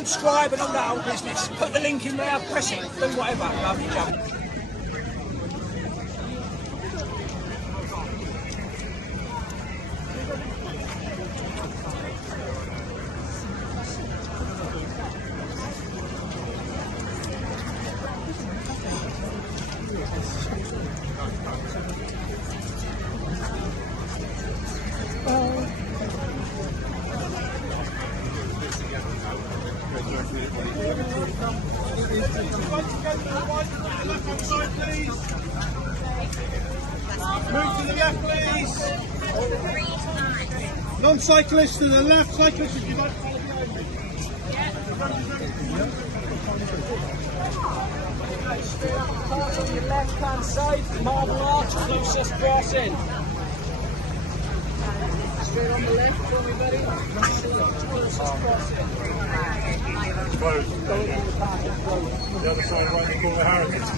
subscribe and all that old business. Put the link in there, press it, do whatever. Lovely job. Move to the left, please. Non-cyclists to the left, cyclists if you'd like to follow behind me. Straight up the path on your left hand side, Marble Arch, closest crossing. Straight on the left for me, buddy. Closest crossing. Close. The other side, right, they call the Heritage.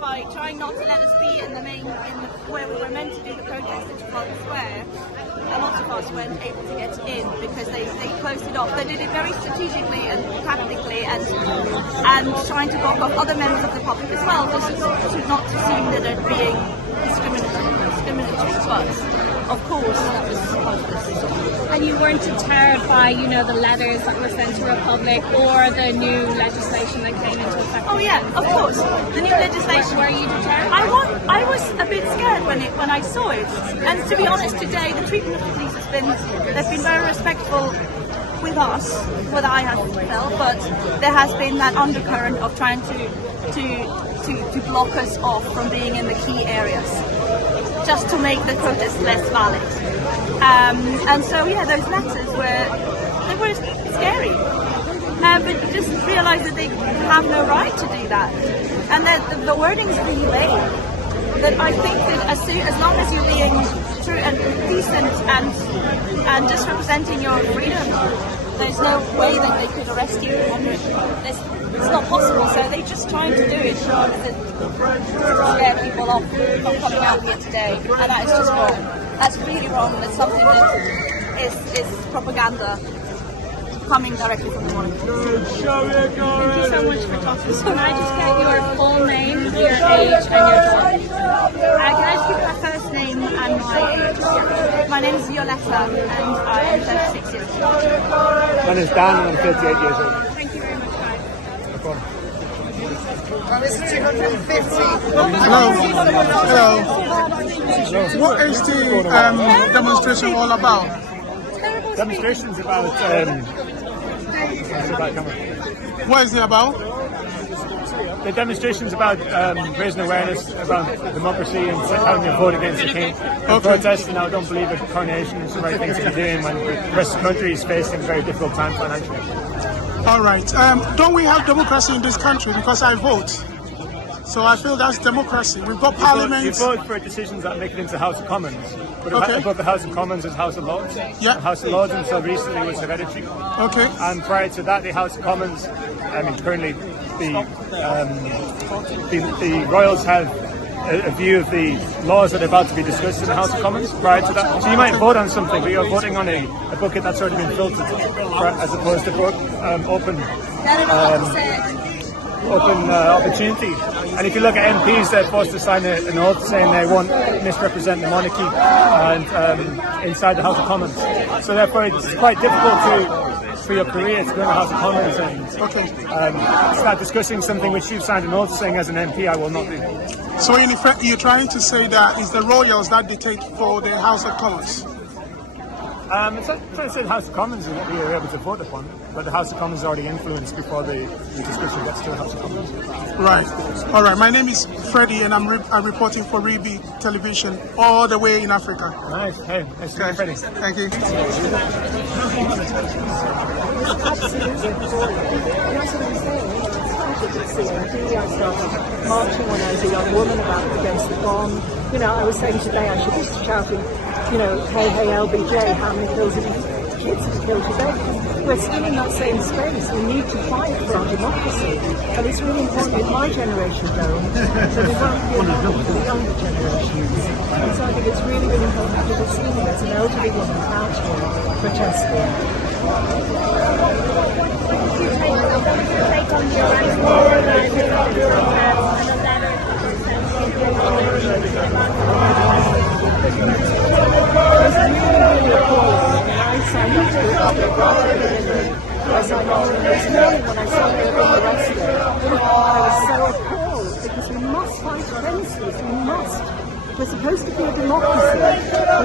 By trying not to let us be in the where we were meant to do the protest in Trafalgar Square, a lot of us weren't able to get in because they closed it off. They did it very strategically and tactically, and trying to block off other members of the public as well, just to not seem that they're being discriminatory to us. Of course, that was part of this. And you weren't deterred by, the letters that were sent to Republic or the new legislation that came into effect? Oh yeah, of course. The new legislation. Were you deterred? I was a bit scared when I saw it. And to be honest, today the treatment of the police they've been very respectful with us, what I have felt, but there has been that undercurrent of trying to block us off from being in the key areas, just to make the protest less valid. And so yeah, those letters were scary. But just realise that they have no right to do that, and that the wording is really vague. That I think that as long as you're being true and decent and just representing your freedom, there's no way that they could arrest you. It's not possible. So they're just trying to do it to scare people off from coming out here today, and that is just wrong. That's really wrong. It's something that is propaganda coming directly from the morning. Thank you so much for talking. So can I just get your full name, your age, and your job? Can I just give my first name and and my age. My name is Violetta and I am 36 years old. My name is Dan and I'm 38 years old. Thank you very much, guys. No problem. Hello. What is the demonstration all about? Demonstrations about What is it about? the demonstrations about raising awareness about democracy and having a vote against the king. And protesting, I don't believe that coronation is the right thing to be doing when the rest of the country is facing a very difficult time financially. All right. Don't we have democracy in this country? Because I vote. So I feel that's democracy. We've got parliament. You vote for decisions that make it into the House of Commons. But above the House of Commons is House of Lords. Yeah. The House of Lords until recently was hereditary. Okay. And prior to that, the House of Commons, I mean, currently the Royals have a view of the laws that are about to be discussed in the House of Commons prior to that. So you might vote on something, but you're voting on a bucket that's already been filtered, as opposed to open opportunity. And if you look at MPs, they're forced to sign an oath saying they won't misrepresent the monarchy and inside the House of Commons. So therefore, it's quite difficult for your career to go in the House of Commons and start discussing something which you've signed an oath saying as an MP I will not do. So in effect, you're trying to say that it's the royals that dictate for the House of Commons? It's not trying to say the House of Commons is what we were able to vote upon, but the House of Commons is already influenced before the discussion gets to the House of Commons. Right. All right. My name is Freddie, and I'm reporting for Ribi Television all the way in Africa. Nice. Hey, nice to meet you, Freddie. Thank you. Marching when I was a young woman against the bomb. You know, I was saying today I should be shouting, you know, hey, hey, LBJ, how many kids have you killed today? We're still in that same space. We need to fight for our democracy. And it's really important with my generation, though, so we won't be able to the younger generations. And so I think it's really, really important that people see me as an elderly woman out here protesting. I signed up to this morning when I saw they were being arrested. I was so appalled because we must fight against this. We must. We're supposed to be a democracy.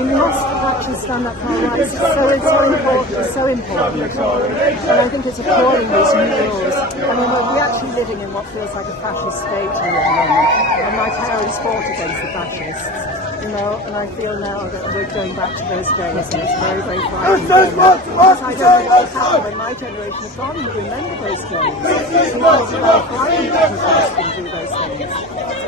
We must actually stand up for our rights. It's so important. It's so important. And I think it's appalling, these new laws. I mean, we're actually living in what feels like a fascist state here at the moment. And my parents fought against the fascists. You know, and I feel now that we're going back to those days, and it's very, very frightening. Because I don't know what happened when my generation is gone, we remember those days. People are very frightened of protesting through those things.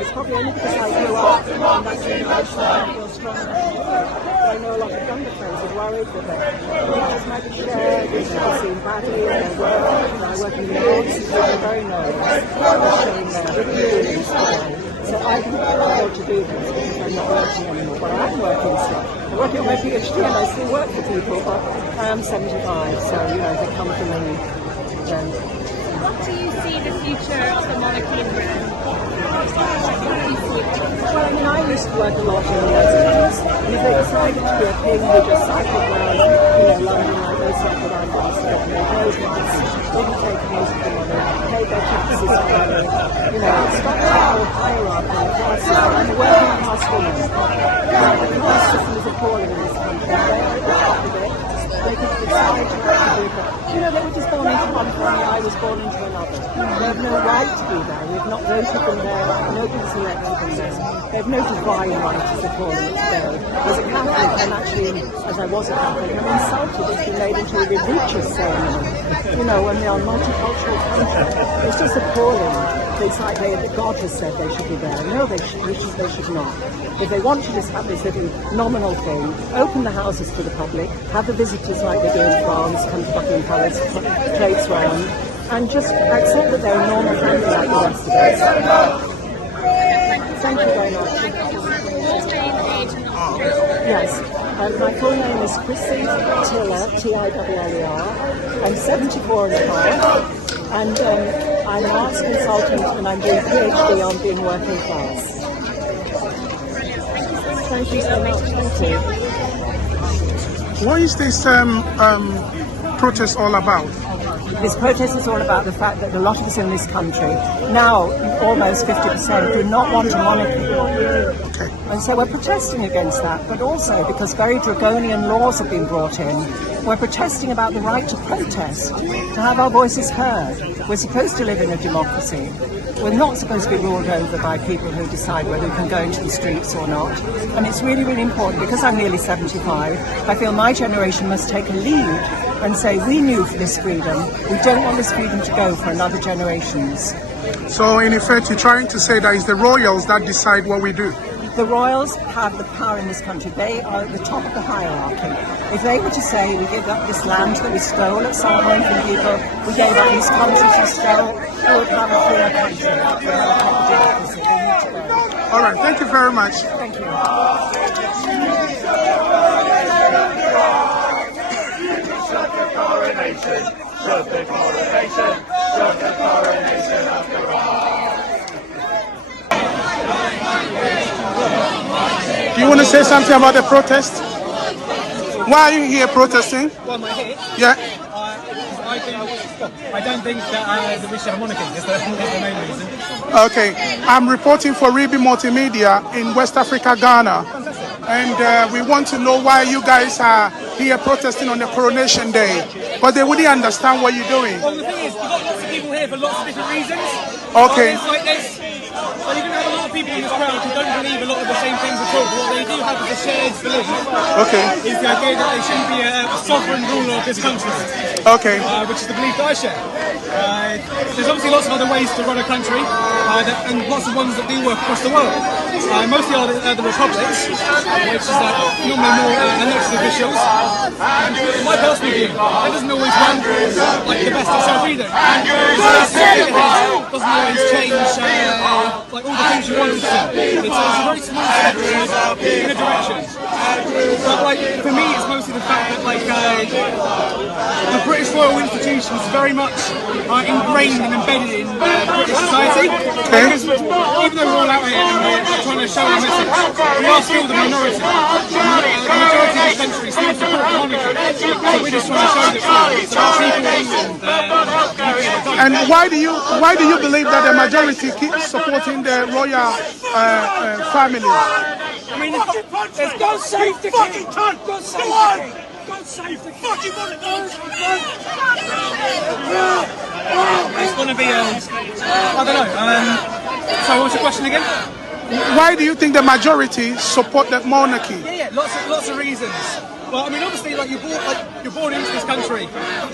It's probably only because I grew up in that generation that I feel strong enough. I know a lot of younger friends are worried that their lives might be shared, they're seen badly in their work. You know, I work in the arts, and people are very nervous. They're showing their feelings today. So I can afford to do this because I'm not working anymore. But I am working still. I'm working on my PhD and I still work for people, but I am 75, so, you know, they come to me then. What do you see the future of the monarchy in Britain? Well, I mean, I used to work a lot in the residence, and if they decided to be a king who just cycled around, you know, London like they cycled around Glasgow, and those ones didn't take most of the money, paid their taxes money, you know, it's got the whole hierarchy of classes. I'm a working class woman. The class system is appalling in this country. They are proud of it. They could decide to do that. You know, they were just born into one family, I was born into another. They have no right to be there. We've not voted them there. Nobody's elected them there. They have no divine right to support it today. As a Catholic, I'm actually, as I was a Catholic, I'm insulted if you're made into a religious ceremony. You know, when we are a multicultural country, it's just appalling. It's like God has said they should be there. No, they should not. If they want to just have this little nominal thing, open the houses to the public, have the visitors like they do in France, come to Buckingham Palace, traipse round, and just accept that they're a normal family like the rest of us. Thank you very much. Yes, my full name is Chrissy Tiller, Tiller. I'm 74 and a half, and I'm an arts consultant and I'm doing PhD on being working class. countries that make chanted. What is this protest all about? This protest is all about the fact that a lot of us in this country, now almost 50%, do not want a monarchy. Okay. And so we're protesting against that, but also because very draconian laws have been brought in, we're protesting about the right to protest, to have our voices heard. We're supposed to live in a democracy. We're not supposed to be ruled over by people who decide whether we can go into the streets or not. And it's really, really important, because I'm nearly 75, I feel my generation must take a lead and say we knew for this freedom. We don't want this freedom to go for another generations. So in effect, you're trying to say that it's the royals that decide what we do? The royals have the power in this country. They are at the top of the hierarchy. If they were to say we give up this land that we stole at some point from people, we gave up these countries we stole, we would have a freer country. We have a proper democracy. They need to go. All right, thank you very much. Thank you. Shut the coronation, shut the coronation, shut the coronation of the Do you want to say something about the protest? Why are you here protesting? Why am I here? Yeah. I don't think that we should have a monarchy. Is the main reason. Okay. I'm reporting for Ribi Multimedia in West Africa, Ghana. And we want to know why you guys are here protesting on the Coronation Day. But they wouldn't understand what you're doing. Well, the thing is, we've got lots of people here for lots of different reasons. Okay. So you're going to have a lot of people in this crowd who don't believe a lot of the same things at all. But what they do have is a shared belief. Okay. Is the idea that they shouldn't be a sovereign ruler of this country. Okay. Which is the belief that I share. There's obviously lots of other ways to run a country, and lots of ones that do work across the world. Mostly are the republics, which is normally more elected officials. And in my personal view, that doesn't always run like the best itself either. Doesn't always change like all the things you want it to. It's a very small step in a direction. But like for me, it's mostly the fact that like the British royal institutions very much are ingrained and embedded in British society. Because even though we're all out here and we're trying to show a message, we are still the minority. The majority of the country still support the monarchy. So we're just trying to show that And why do you believe that the majority keeps supporting the royal family? I mean, go save the king! Go save the king! Go save the fucking monarchy! It's going to be, I don't know. So what's your question again? Why do you think the majority support the monarchy? Yeah, lots of reasons. Well, I mean, obviously, like you're born into this country,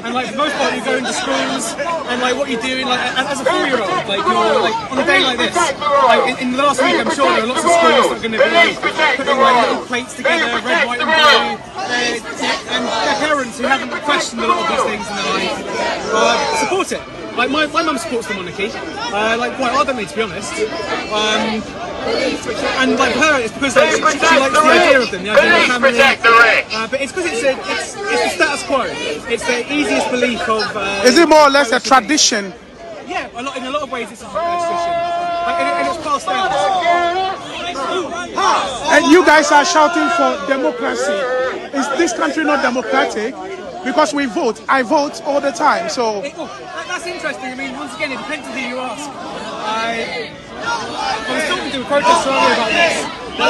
and like for the most part, you go into schools, and like what you're doing, like as a 4-year-old, like you're like on a day like this, like in the last week, I'm sure there are lots of schools that are going to be putting like little plates together, red, white, and blue, and their parents who haven't questioned a lot of these things in their life support it. Like my mum supports the monarchy, like quite ardently, to be honest. And like her, it's because like, she likes the idea of them, the idea of family. But it's because it's the status quo. It's the easiest belief of. Is it more or less a tradition? Yeah, in a lot of ways, it's a tradition, and it's passed down. And you guys are shouting for democracy. Is this country not democratic? Because we vote. I vote all the time. So that's interesting. I mean, once again, it depends on who you ask. I was talking to a protester earlier about this. The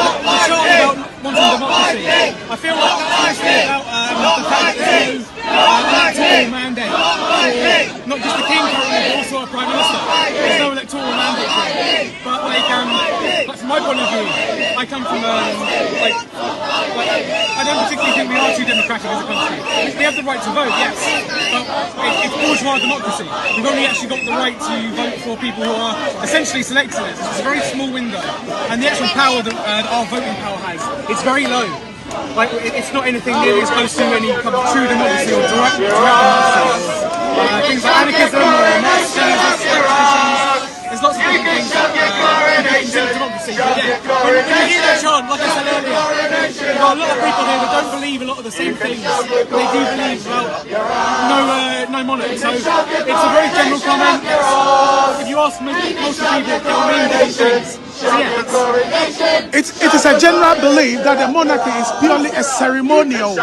chart about wanting democracy. I feel like that's mostly about the fact that there's no electoral mandate for not just the king currently, but also our prime minister. There's no electoral mandate for it. But like from my point of view, I come from like I don't particularly think we are too democratic as a country. We have the right to vote, yes, but it's bourgeois democracy. We've only actually got the right to vote for people who are essentially selected. It's a very small window, and the actual power that our voting power has, it's very low. Like it's not anything nearly as close to any kind of true democracy or direct democracy. Things like anarchism or Marxism. There's lots of different things that consider democracy. But yeah, when you hear that chant, like I said earlier, there are a lot of people here that don't believe a lot of the same things. They do believe about no monarchy. So it's a very general comment. If you ask most people, they'll mean different things. So It is a general belief that the monarchy is purely a ceremonial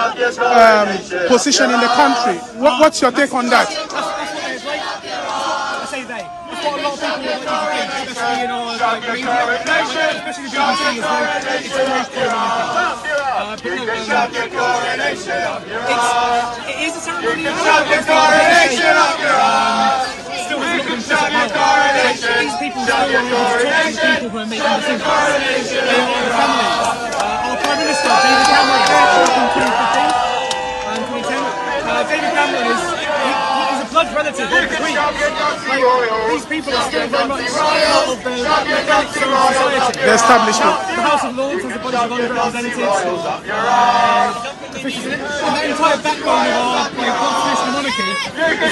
position in the country. What's your take on that? I say they. That's what a lot of people want you to think, especially in our media, especially the BBC as well. It's very it is a ceremony. These people still are people who are making decisions. They are the family. Our Prime Minister, David Cameron, in 2015 and 2010. David Cameron is a blood relative of the Queen. These people are still very much part of the society. The establishment. The House of Lords has a bunch of underrepresented officials in it. And the entire backbone of our constitutional monarchy is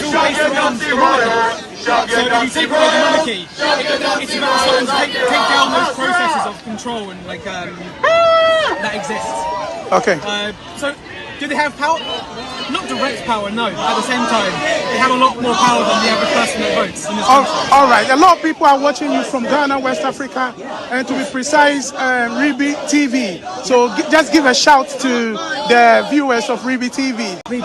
all based around the monarchy. So if you take away the monarchy, it's about starting to take down those processes of control and that exists. Okay. So do they have power? Not direct power, no. At the same time, they have a lot more power than the average person that votes in this country. All right. A lot of people are watching you from Ghana, West Africa, and to be precise, Ribi TV. So just give a shout to the viewers of Ribi TV. Keep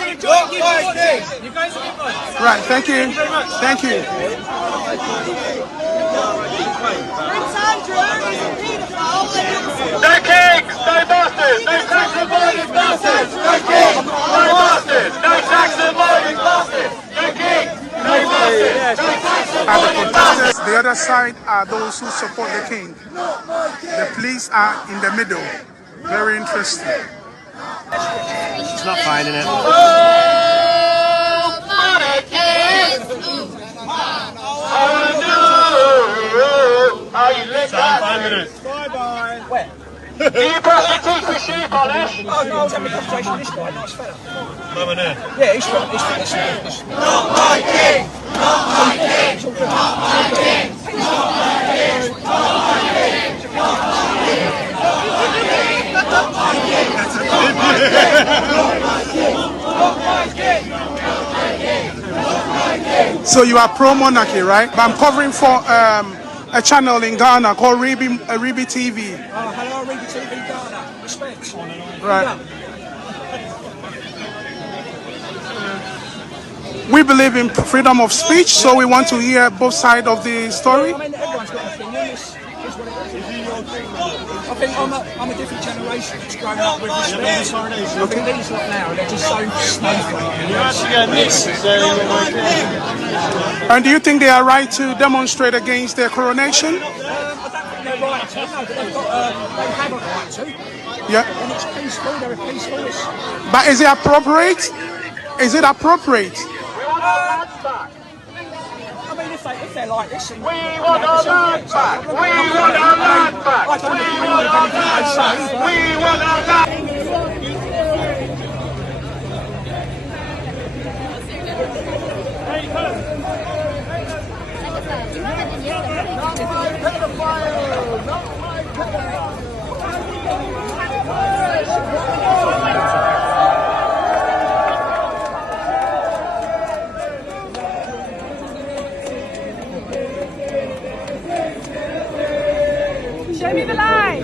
it enjoying, keep it watching. You guys are good ones. Right. Thank you. Thank you. No kings, no bastards, no tax avoiding bastards, no king, no bastards, no tax avoiding bastards, no king, no bastards, no tax avoiding bastards. The other side are those who support the king. The police are in the middle. Very interesting. It's not finding it. Bye-bye. Where? Do you brush your teeth with shoe polish? Oh, no, I was having a conversation with this guy, nice fella. Over there. Yeah, he's from this. Not my king! Not my king! Not my king! Not my king! Not my king! Not my king! So you are pro-monarchy, right? But I'm covering for a channel in Ghana called Ribi TV. Oh, hello, Ribi TV Ghana. Respect. Right. We believe in freedom of speech, so we want to hear both sides of the story. I mean, everyone's got an opinion. It's what it is. I think I'm a different generation. It's grown up with respect. I think these lot now, they're just so snowflake. You're actually getting this. And do you think they are right to demonstrate against their coronation? I don't think they're right to. No, but they have a right to. Yeah. And it's peaceful. They're peaceful. But is it appropriate? Is it appropriate? I mean, if they're like this, and We want our land back! We want our land back! I don't agree with anything they say. We want our land! Show me the line.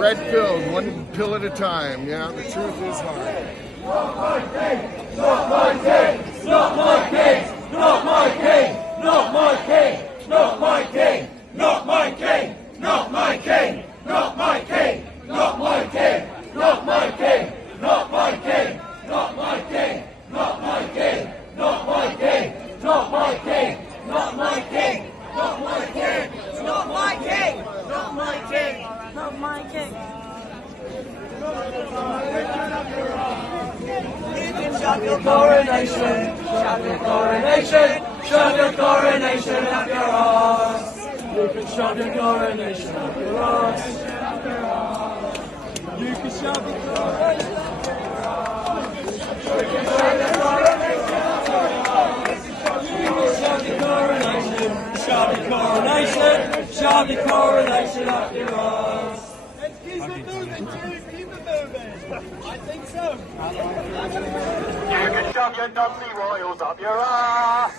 Red pill, one pill at a time. Yeah, the truth is hard. Not my king! Not my king! Not my king! Not my king! Not my king! Not my king! Not my king! Not my king! Not my king! Not my king! Not my king! Not my king! Not my king! Not my king! Not my king! Not my king! Not my king! Not my king! Not my king. Not my king. Not my king. Shut your coronation, shut your coronation, shut your coronation up your arse. You can shut your coronation up your arse. You can shut your coronation up your arse. You can shut your coronation up your arse. You can shut your coronation, shut your coronation, shut your coronation up your arse. Excuse me, moving to can shove your Nazi royals up your ass.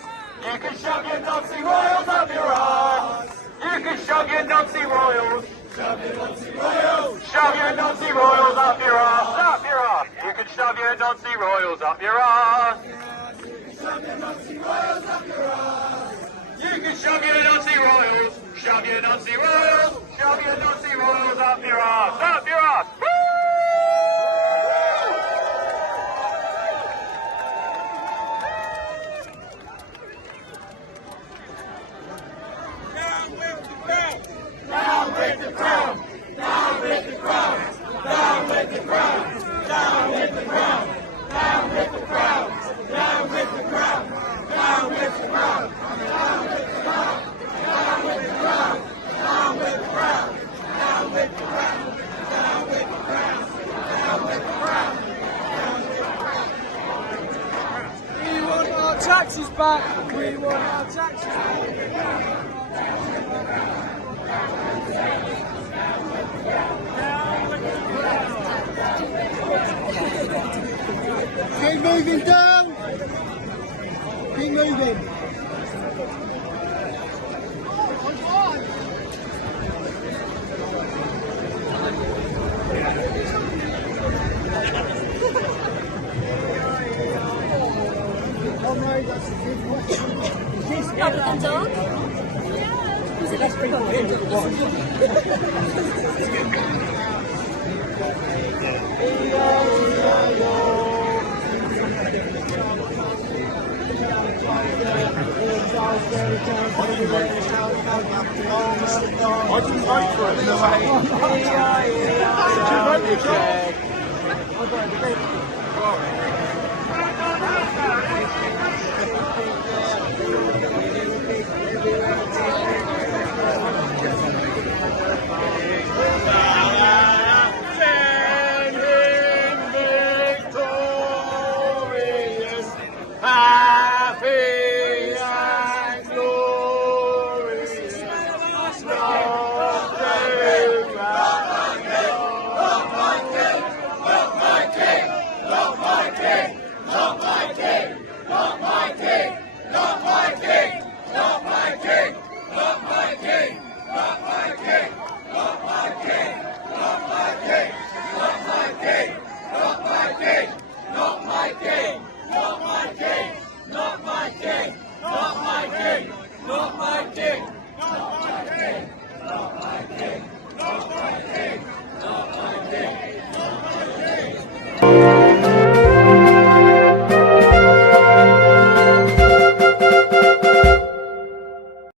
You can shove your Nazi royals up your ass. You can shove your Nazi royals. Shove your Nazi royals. Shove your Nazi royals up your ass. Up your ass. You can shove your Nazi royals up your ass. Shove your Nazi royals up your ass. You can shove your Nazi royals. Shove your Nazi royals. Shove your Nazi royals up your ass. Up your ass. Woo! Down with the crown! Down with the crown! Down with the crown! Down with the crown! Down with the crown! Down with the crown! Down with the crown! Down with the crown! Down with the crown! Down with the crown! Down with the crown! Down with the crown! Down with the crown! We want our taxes back! We want our taxes back! Keep moving down. Keep moving. Oh no, that's a big question. Republican dog? I didn't vote for it. Ah!